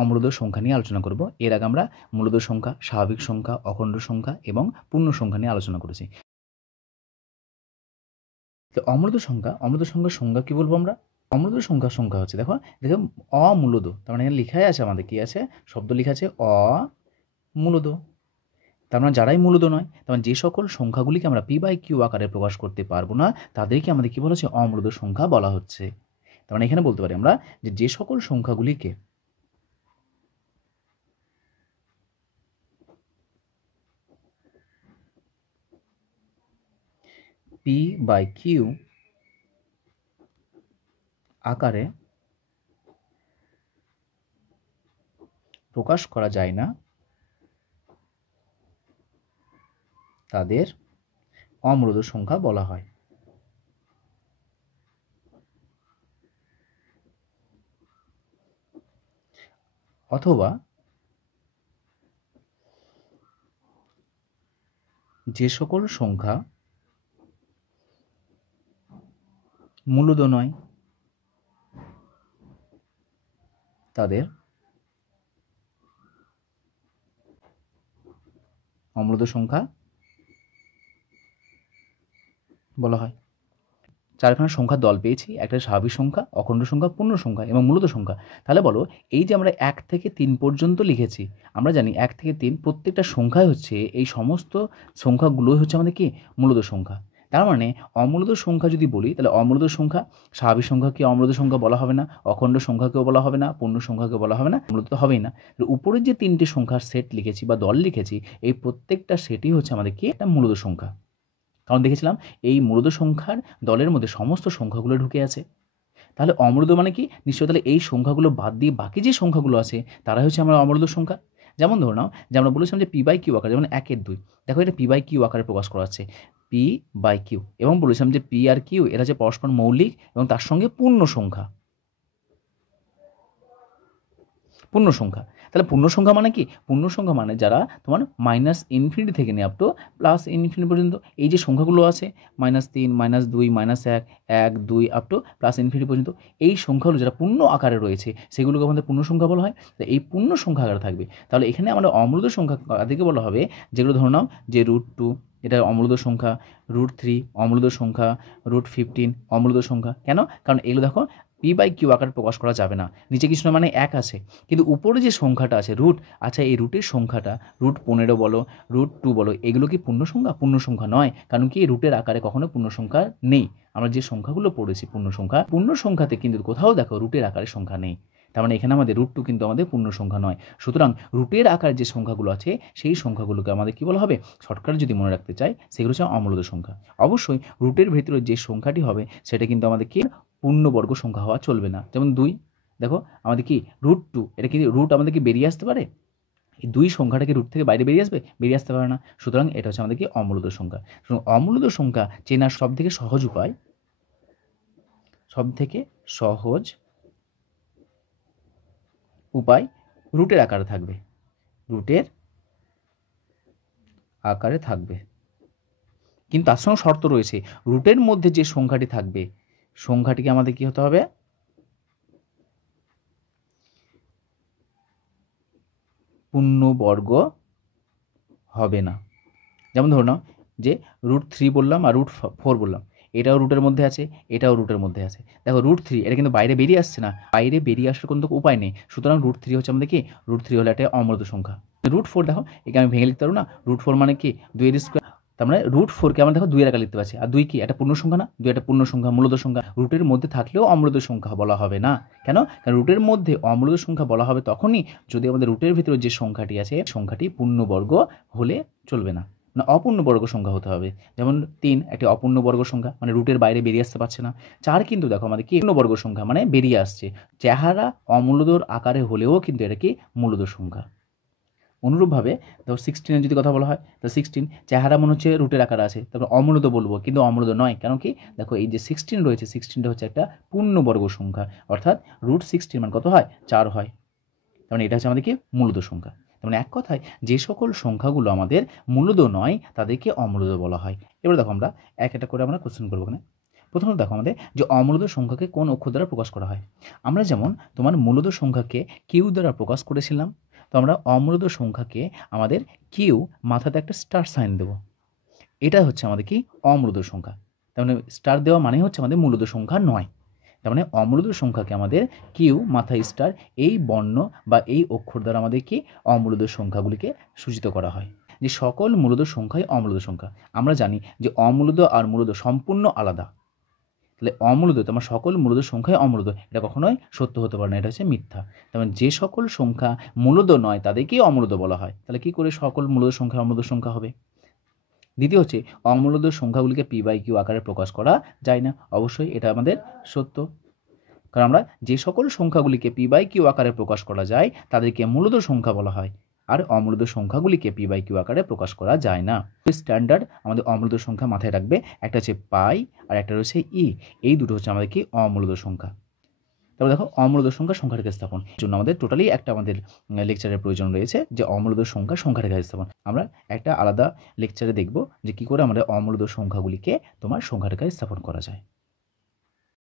অমূলদ সংখ্যা নিয়ে আলোচনা করব। এর আগে আমরা মূলদ সংখ্যা, স্বাভাবিক সংখ্যা, অখণ্ড সংখ্যা এবং পূর্ণ সংখ্যা নিয়ে আলোচনা করেছি। তো অমূলদ সংখ্যার সংজ্ঞা কি বলবো আমরা? অমূলদ সংখ্যা হচ্ছে, দেখো অমূলদ, তার মানে এখানে লেখাই আছে, আমাদের কি আছে, শব্দ লেখা আছে অমূলদ। তার মানে যারাই মূলদ নয়, তার মানে যে সকল সংখ্যাগুলিকে আমরা p/q আকারে প্রকাশ করতে পারবো না, তাদেরকে আমাদের কি বলা হচ্ছে, অমূলদ সংখ্যা বলা হচ্ছে। তার মানে এখানে বলতে পারি আমরা যে সকল সংখ্যাগুলিকে p/q আকারে প্রকাশ করা যায় না, তাদের অমূলদ সংখ্যা বলা হয়। অথবা যে সকল সংখ্যা মূলদ নয়, তাদের অমূলদ সংখ্যা বলা হয়। চারখানা সংখ্যার দল পেয়েছি, একটা স্বাভাবিক সংখ্যা, অখণ্ড সংখ্যা, পূর্ণ সংখ্যা এবং মূলদ সংখ্যা। তাহলে বলো, এই যে আমরা 1 থেকে 3 পর্যন্ত লিখেছি, আমরা জানি 1 থেকে 3 প্রত্যেকটা সংখ্যাই হচ্ছে, এই সমস্ত সংখ্যাগুলোই হচ্ছে আমাদের কি, মূলদ সংখ্যা। তার মানে অমূলদ সংখ্যা যদি বলি, তাহলে অমূলদ সংখ্যা, স্বাভাবিক সংখ্যাকে অমূলদ সংখ্যা বলা হবে না, অখণ্ড সংখ্যাকেও বলা হবে না, পূর্ণ সংখ্যাকেও বলা হবে না, মূলত তো হবেই না। উপরের যে 3টে সংখ্যার সেট লিখেছি বা দল লিখেছি, এই প্রত্যেকটা সেটই হচ্ছে আমাদের কি, একটা মূলদ সংখ্যা। কারণ দেখেছিলাম এই মূলদ সংখ্যার দলের মধ্যে সমস্ত সংখ্যাগুলো ঢুকে আছে। তাহলে অমূলদ মানে কি, নিশ্চয়ই তাহলে এই সংখ্যাগুলো বাদ দিয়ে বাকি যে সংখ্যাগুলো আছে তারাই হচ্ছে আমার অমূলদ সংখ্যা। যেমন ধরে নাও যে আমরা বলেছিলাম যে p/q আকারে, যেমন 1-এর 2, দেখো এটা p/q আকারে প্রকাশ করা আছে, p/q, এবং বলেছিলাম যে p আর q এরা হচ্ছে পরস্পর মৌলিক এবং তার সঙ্গে পূর্ণ সংখ্যা। পূর্ণ সংখ্যা, তাহলে পূর্ণ সংখ্যা মানে কি, পূর্ণ সংখ্যা মানে যারা তোমার -∞ থেকে নিয়ে আপ টু +∞ পর্যন্ত এই যে সংখ্যাগুলো আছে, -3, -2, -1, 1, 2 আপ টু +∞ পর্যন্ত, এই সংখ্যাগুলো যারা পূর্ণ আকারে রয়েছে সেগুলোকে আমাদের পূর্ণ সংখ্যা বলা হয়। তো এই পূর্ণ সংখ্যা আকারে থাকবে। তাহলে এখানে আমরা অমূলদ সংখ্যা কাদেরকে বলা হবে, যেগুলো ধরে নাও যে √2 এটা অমূলদ সংখ্যা, √3 অমূলদ সংখ্যা, √15 অমূলদ সংখ্যা। কেন? কারণ এগুলো দেখো p/q আকারে প্রকাশ করা যাবে না, নিচে কিছু না মানে 1 আছে, কিন্তু উপরে যে সংখ্যাটা আছে রুট, আচ্ছা এই রুটের সংখ্যাটা √15 বলো, √2 বলো, এগুলো কি পূর্ণ সংখ্যা? পূর্ণ সংখ্যা নয়, কারণ কি রুটের আকারে কখনো পূর্ণ সংখ্যা নেই। আমরা যে সংখ্যাগুলো পড়েছি পূর্ণ সংখ্যাতে কিন্তু কোথাও দেখো রুটের আকারে সংখ্যা নেই। তার মানে এখানে আমাদের √2 কিন্তু আমাদের পূর্ণ সংখ্যা নয়। সুতরাং রুটের আকারে যে সংখ্যাগুলো আছে সেই সংখ্যাগুলোকে আমাদের কি বলা হবে, শর্টকাট যদি মনে রাখতে চাই, সেগুলো হচ্ছে অমূলদ সংখ্যা। অবশ্যই রুটের ভেতরে যে সংখ্যাটি হবে সেটা কিন্তু আমাদের কি, পূর্ণবর্গ সংখ্যা হওয়া চলবে না। যেমন 2, দেখো আমাদের কি √2, এটা কি রুট আমাদের কি বেরিয়ে আসতে পারে? এই 2 সংখ্যাটা কি রুট থেকে বাইরে বেরিয়ে আসবে? বেরিয়ে আসতে পারে না। সুতরাং এটা হচ্ছে আমাদের কি, অমূলদ সংখ্যা। সুতরাং অমূলদ সংখ্যা চেনার সবথেকে সহজ উপায়, রুটের আকারে থাকবে, রুটের আকারে থাকবে। কিন্তু তার সঙ্গে শর্ত রয়েছে, রুটের মধ্যে যে সংখ্যাটি থাকবে সংখ্যাটিকে আমাদের কি হতে হবে, পূর্ণবর্গ হবে না। যেমন ধরো নাও যে √3 বললাম আর √4 বললাম, এটাও রুটের মধ্যে আছে, এটাও রুটের মধ্যে আছে। দেখো √3 এটা কিন্তু বাইরে বেরিয়ে আসছে না, বাইরে বেরিয়ে আসার কোনো উপায় নেই। সুতরাং √3 হচ্ছে আমাদের কি, √3 হলো একটা অমূলদ সংখ্যা। √4 দেখো একে আমি ভেঙে লিখতে পারবো না, √4 মানে কি 2 এর স্কোয়ার, তার মানে √4কে আমরা দেখো 2 এর আকারে লিখতে পারছি। আর 2 কি একটা পূর্ণ সংখ্যা না, 2 একটা পূর্ণ সংখ্যা, মূলদ সংখ্যা। রুটের মধ্যে থাকলেও অমূলদ সংখ্যা বলা হবে না। কেন? কারণ রুটের মধ্যে অমূলদ সংখ্যা বলা হবে তখনই যদি আমাদের রুটের ভিতরে যে সংখ্যাটি আছে সংখ্যাটি পূর্ণবর্গ হলে চলবে না, না অপূর্ণবর্গ সংখ্যা হতে হবে। যেমন 3 একটি অপূর্ণবর্গ সংখ্যা, মানে রুটের বাইরে বেরিয়ে আসতে পারছে না। 4 কিন্তু দেখো আমাদের কি পূর্ণবর্গ সংখ্যা, মানে বেরিয়ে আসছে, চেহারা অমূলদর আকারে হলেও কিন্তু এটা কি মূলদ সংখ্যা। অনুরূপভাবে ধর 16 যদি কথা বলা হয়, তো 16 চেহারা মনে হচ্ছে রুটের আকারে আছে, তারপর অমূলদ বলবো, কিন্তু অমূলদ নয়। কেন কি, দেখো এই যে 16 রয়েছে, 16টা হচ্ছে একটা পূর্ণবর্গ সংখ্যা, অর্থাৎ √16 মান কত হয়, 4 হয়। তার মানে এটা হচ্ছে আমাদের কি, মূলদ সংখ্যা। তার মানে এক কথায় যে সকল সংখ্যাগুলো আমাদের মূলদ নয় তাদেরকে অমূলদ বলা হয়। এবার দেখো আমরা এক একটা করে আমরা কোশ্চেন করবো। এখানে প্রথমত দেখো আমাদের যে অমূলদ সংখ্যাকে কোন অক্ষর দ্বারা প্রকাশ করা হয়। আমরা যেমন তোমার মূলদ সংখ্যাকে কিউ দ্বারা প্রকাশ করেছিলাম, তো আমরা অমূলদ সংখ্যাকে আমাদের কিউ মাথাতে একটা স্টার সাইন দেব। এটা হচ্ছে আমাদের কি অমূলদ সংখ্যা। তার মানে স্টার দেওয়া মানে হচ্ছে আমাদের মূলদ সংখ্যা নয়। তার মানে অমূলদ সংখ্যাকে আমাদের কিউ মাথায় স্টার এই বর্ণ বা এই অক্ষর দ্বারা আমাদের কি অমূলদ সংখ্যাগুলিকে সূচিত করা হয়। যে সকল মূলদ সংখ্যাই অমূলদ সংখ্যা। আমরা জানি যে অমূলদ আর মূলদ সম্পূর্ণ আলাদা। তাহলে অমূলদ তোমার সকল মূলদ সংখ্যাই অমূলদ, এটা কখনোই সত্য হতে পারে না, এটা হচ্ছে মিথ্যা। তার মানে যে সকল সংখ্যা মূলদ নয় তাদেরকেই অমূলদ বলা হয়। তাহলে কি করে সকল মূলদ সংখ্যা অমূলদ সংখ্যা হবে? দ্বিতীয় হচ্ছে অমূলদ সংখ্যাগুলিকে পি বাই কিউ আকারে প্রকাশ করা যায় না। অবশ্যই এটা আমাদের সত্য, কারণ আমরা যে সকল সংখ্যাগুলিকে পি বাই কিউ আকারে প্রকাশ করা যায় তাদেরকে মূলদ সংখ্যা বলা হয়, আর অমূলদ সংখ্যাগুলিকে পি বাই কিউ আকারে প্রকাশ করা যায় না। স্ট্যান্ডার্ড আমাদের অমূলদ সংখ্যা মাথায় রাখবে, একটা হচ্ছে পাই আর একটা রয়েছে ই। এই দুটো হচ্ছে আমাদের কি অমূলদ সংখ্যা। তারপর দেখো অমূলদ সংখ্যা সংখ্যারেখা স্থাপন জন্য আমাদের টোটালি একটা আমাদের লেকচারের প্রয়োজন রয়েছে, যে অমূলদ সংখ্যা সংখ্যারেখা স্থাপন। আমরা একটা আলাদা লেকচারে দেখব যে কি করে আমাদের অমূলদ সংখ্যাগুলিকে তোমার সংখ্যারেখায় স্থাপন করা যায়।